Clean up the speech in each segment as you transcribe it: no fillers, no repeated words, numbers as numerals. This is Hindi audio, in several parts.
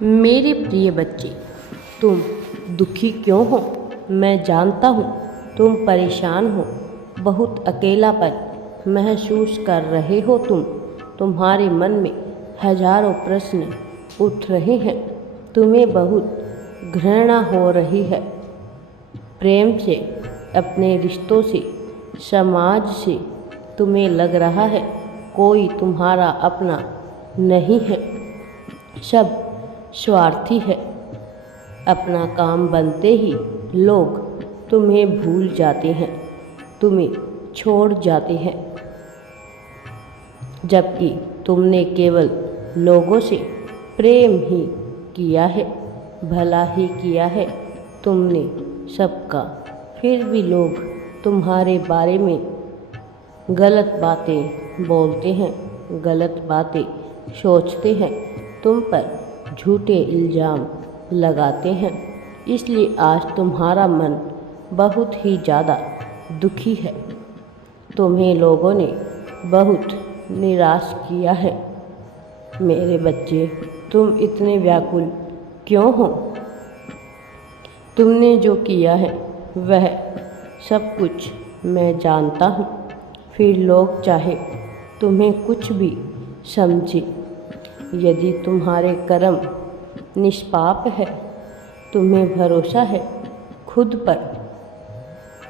मेरे प्रिय बच्चे, तुम दुखी क्यों हो? मैं जानता हूँ तुम परेशान हो, बहुत अकेलापन महसूस कर रहे हो। तुम्हारे मन में हजारों प्रश्न उठ रहे हैं। तुम्हें बहुत घृणा हो रही है, प्रेम से, अपने रिश्तों से, समाज से। तुम्हें लग रहा है कोई तुम्हारा अपना नहीं है, सब स्वार्थी है। अपना काम बनते ही लोग तुम्हें भूल जाते हैं, तुम्हें छोड़ जाते हैं, जबकि तुमने केवल लोगों से प्रेम ही किया है, भला ही किया है तुमने सबका। फिर भी लोग तुम्हारे बारे में गलत बातें बोलते हैं, गलत बातें सोचते हैं, तुम पर झूठे इल्ज़ाम लगाते हैं। इसलिए आज तुम्हारा मन बहुत ही ज़्यादा दुखी है। तुम्हें लोगों ने बहुत निराश किया है। मेरे बच्चे, तुम इतने व्याकुल क्यों हो? तुमने जो किया है वह सब कुछ मैं जानता हूँ। फिर लोग चाहे तुम्हें कुछ भी समझे, यदि तुम्हारे कर्म निष्पाप है, तुम्हें भरोसा है खुद पर,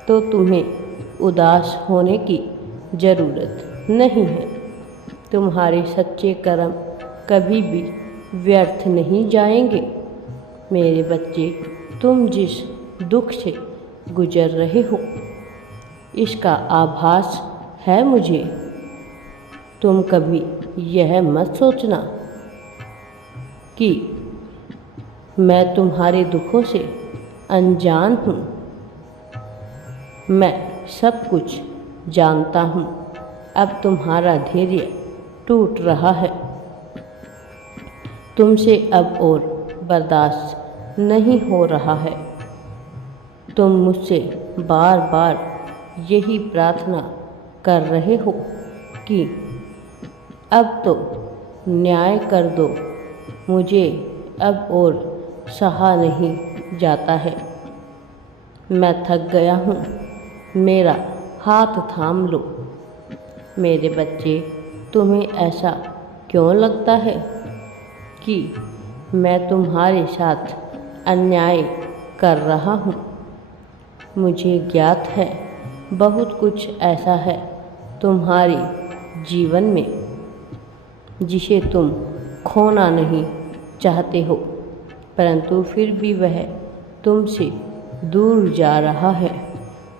तो तुम्हें उदास होने की ज़रूरत नहीं है। तुम्हारे सच्चे कर्म कभी भी व्यर्थ नहीं जाएंगे। मेरे बच्चे, तुम जिस दुख से गुजर रहे हो, इसका आभास है मुझे। तुम कभी यह मत सोचना कि मैं तुम्हारे दुखों से अनजान हूँ। मैं सब कुछ जानता हूँ। अब तुम्हारा धैर्य टूट रहा है, तुमसे अब और बर्दाश्त नहीं हो रहा है। तुम मुझसे बार बार यही प्रार्थना कर रहे हो कि अब तो न्याय कर दो, मुझे अब और सहा नहीं जाता है। मैं थक गया हूँ, मेरा हाथ थाम लो। मेरे बच्चे, तुम्हें ऐसा क्यों लगता है कि मैं तुम्हारे साथ अन्याय कर रहा हूँ? मुझे ज्ञात है बहुत कुछ ऐसा है तुम्हारे जीवन में जिसे तुम खोना नहीं चाहते हो, परंतु फिर भी वह तुमसे दूर जा रहा है।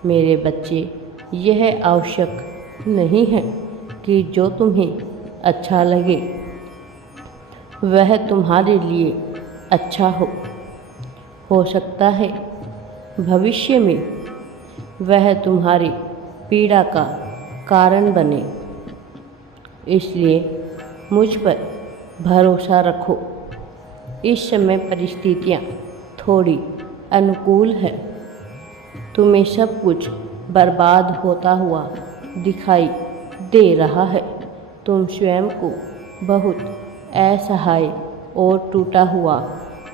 मेरे बच्चे, यह आवश्यक नहीं है कि जो तुम्हें अच्छा लगे वह तुम्हारे लिए अच्छा हो सकता है भविष्य में वह तुम्हारी पीड़ा का कारण बने। इसलिए मुझ पर भरोसा रखो। इस समय परिस्थितियाँ थोड़ी अनुकूल है। तुम्हें सब कुछ बर्बाद होता हुआ दिखाई दे रहा है। तुम स्वयं को बहुत असहाय और टूटा हुआ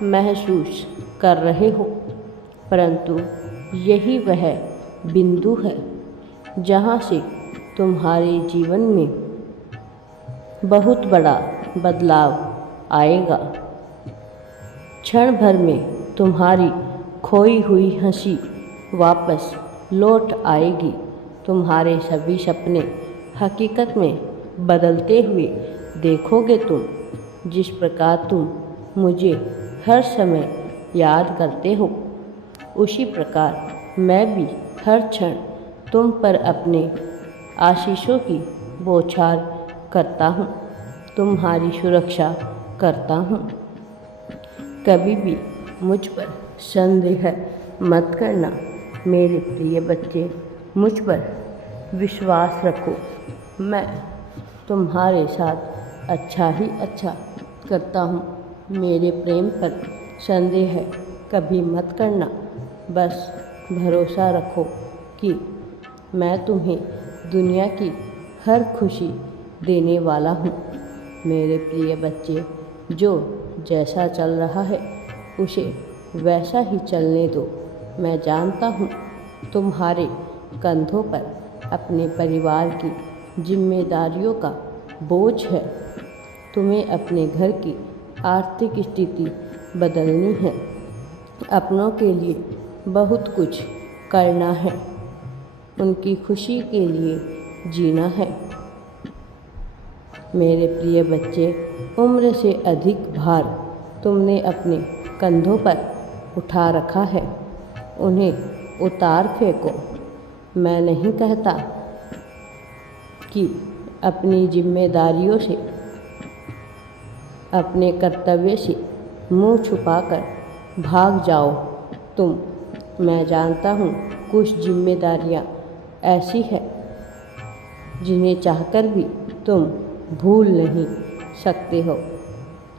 महसूस कर रहे हो, परंतु यही वह बिंदु है जहाँ से तुम्हारे जीवन में बहुत बड़ा बदलाव आएगा। क्षण भर में तुम्हारी खोई हुई हंसी वापस लौट आएगी। तुम्हारे सभी सपने हकीकत में बदलते हुए देखोगे तुम। जिस प्रकार तुम मुझे हर समय याद करते हो, उसी प्रकार मैं भी हर क्षण तुम पर अपने आशीषों की बौछार करता हूँ, तुम्हारी सुरक्षा करता हूँ। कभी भी मुझ पर संदेह मत करना। मेरे प्रिय बच्चे, मुझ पर विश्वास रखो। मैं तुम्हारे साथ अच्छा ही अच्छा करता हूँ। मेरे प्रेम पर संदेह कभी मत करना। बस भरोसा रखो कि मैं तुम्हें दुनिया की हर खुशी देने वाला हूँ। मेरे प्रिय बच्चे, जो जैसा चल रहा है उसे वैसा ही चलने दो। मैं जानता हूँ तुम्हारे कंधों पर अपने परिवार की जिम्मेदारियों का बोझ है। तुम्हें अपने घर की आर्थिक स्थिति बदलनी है, अपनों के लिए बहुत कुछ करना है, उनकी खुशी के लिए जीना है। मेरे प्रिय बच्चे, उम्र से अधिक भार तुमने अपने कंधों पर उठा रखा है, उन्हें उतार फेंको। मैं नहीं कहता कि अपनी जिम्मेदारियों से, अपने कर्तव्य से मुंह छुपाकर भाग जाओ तुम। मैं जानता हूँ कुछ जिम्मेदारियाँ ऐसी हैं जिन्हें चाहकर भी तुम भूल नहीं सकते हो,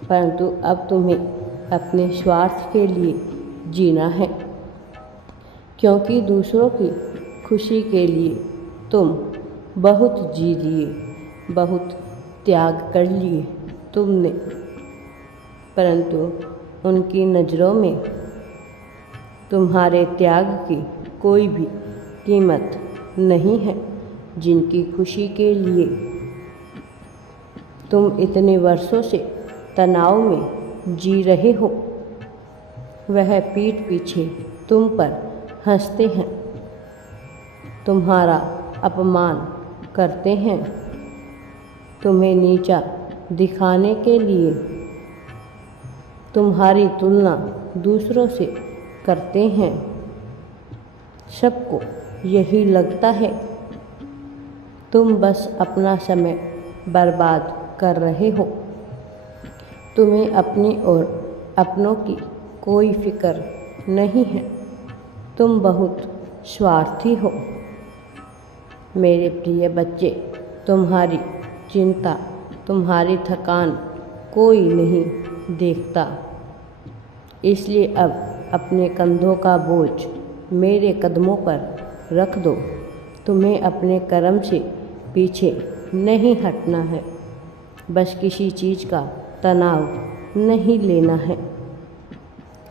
परंतु अब तुम्हें अपने स्वार्थ के लिए जीना है, क्योंकि दूसरों की खुशी के लिए तुम बहुत जी लिए, बहुत त्याग कर लिए तुमने, परंतु उनकी नज़रों में तुम्हारे त्याग की कोई भी कीमत नहीं है। जिनकी खुशी के लिए तुम इतने वर्षों से तनाव में जी रहे हो, वह पीठ पीछे तुम पर हंसते हैं, तुम्हारा अपमान करते हैं, तुम्हें नीचा दिखाने के लिए तुम्हारी तुलना दूसरों से करते हैं। सबको यही लगता है तुम बस अपना समय बर्बाद कर रहे हो, तुम्हें अपनी और अपनों की कोई फिक्र नहीं है, तुम बहुत स्वार्थी हो। मेरे प्रिय बच्चे, तुम्हारी चिंता, तुम्हारी थकान कोई नहीं देखता, इसलिए अब अपने कंधों का बोझ मेरे कदमों पर रख दो। तुम्हें अपने कर्म से पीछे नहीं हटना है, बस किसी चीज़ का तनाव नहीं लेना है।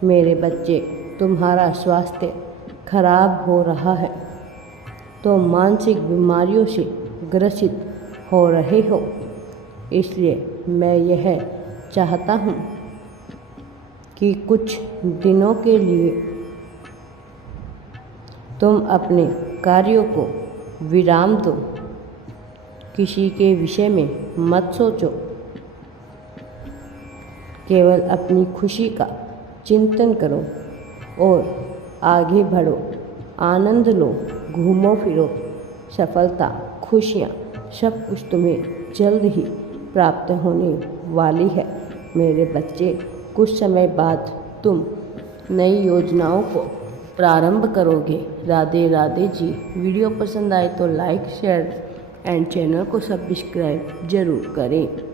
मेरे बच्चे, तुम्हारा स्वास्थ्य खराब हो रहा है, तो मानसिक बीमारियों से ग्रसित हो रहे हो, इसलिए मैं यह चाहता हूँ कि कुछ दिनों के लिए तुम अपने कार्यों को विराम दो, किसी के विषय में मत सोचो, केवल अपनी खुशी का चिंतन करो और आगे बढ़ो, आनंद लो, घूमो फिरो। सफलता, खुशियाँ, सब कुछ तुम्हें जल्द ही प्राप्त होने वाली है। मेरे बच्चे, कुछ समय बाद तुम नई योजनाओं को प्रारंभ करोगे। राधे राधे जी। वीडियो पसंद आए तो लाइक, शेयर एंड चैनल को सब्सक्राइब जरूर करें।